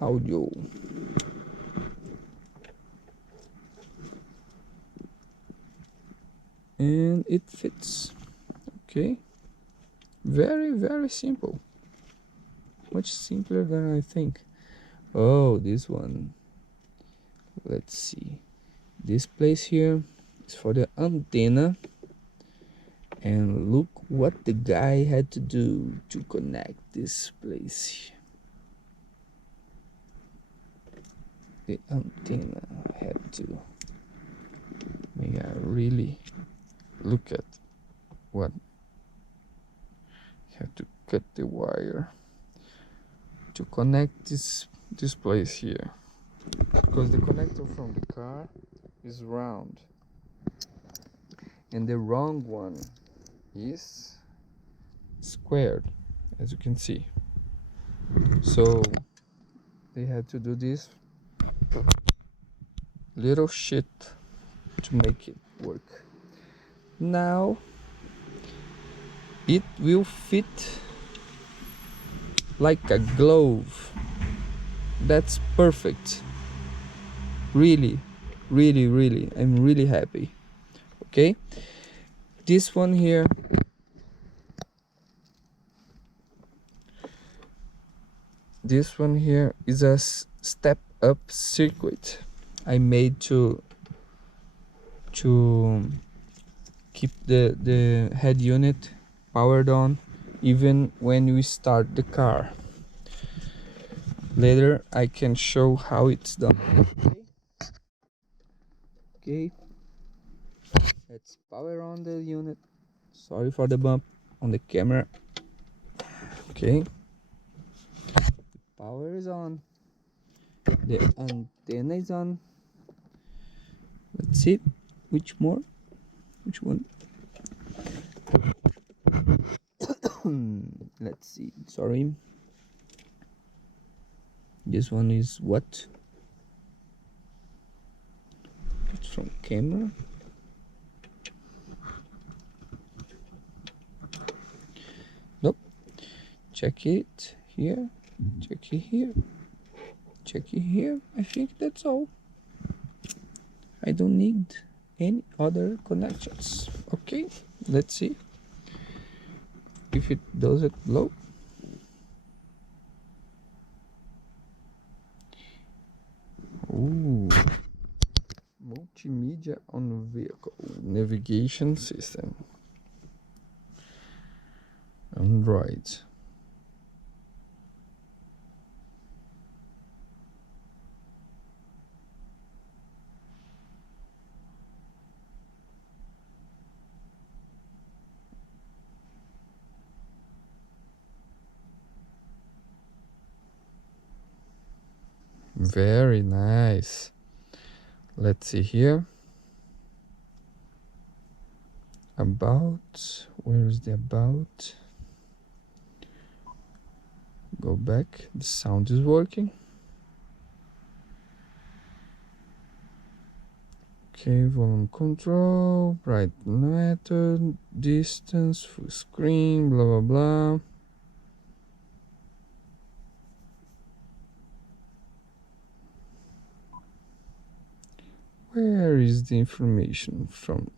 audio. And it fits. Okay, very simple, much simpler than I think. Oh, this one, let's see, this place here is for the antenna, and look what the guy had to do to connect this place. The antenna had to, may I really look at what, have to cut the wire to connect this place here, because the connector from the car is round and the wrong one is squared, as you can see. So they had to do this little shit to make it work. Now it will fit like a glove. That's perfect. Really, I'm really happy. Okay, this one here, is a step up circuit I made to keep the head unit powered on even when we start the car. Later I can show how it's done. Okay, let's power on the unit. Sorry for the bump on the camera. Okay, power is on, the antenna is on. Let's see which one. Let's see, sorry, this one is what, it's from camera. Nope, check it here, check it here, check it here. I think that's all. I don't need any other connections. Okay, let's see if it does it blow. Ooh, multimedia on vehicle, navigation system, Android. Very nice. Let's see here. About, where is the about? Go back, the sound is working. Okay, volume control, bright method, distance, full screen, blah blah blah. Where is the information from?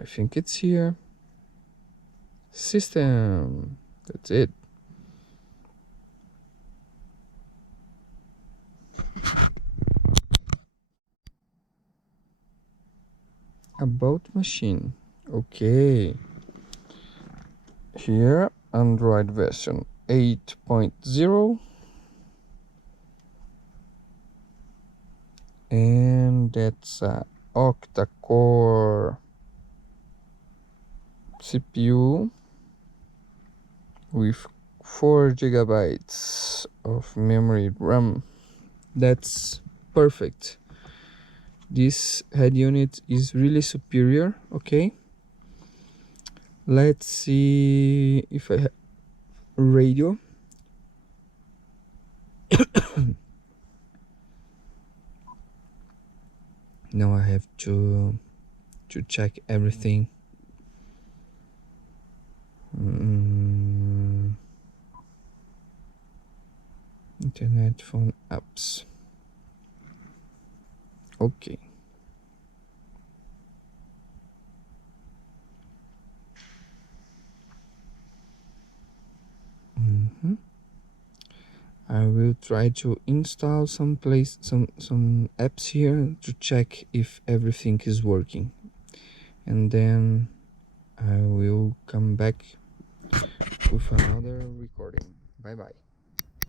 I think it's here. System. That's it. About machine. Okay. Here, Android version 8.0. And that's a octa-core CPU with 4 gigabytes of memory RAM. That's perfect. This head unit is really superior. Okay, let's see if I have radio. Now I have to check everything. internet phone apps. Okay. I will try to install some apps here to check if everything is working, and then I will come back with another recording. Bye bye.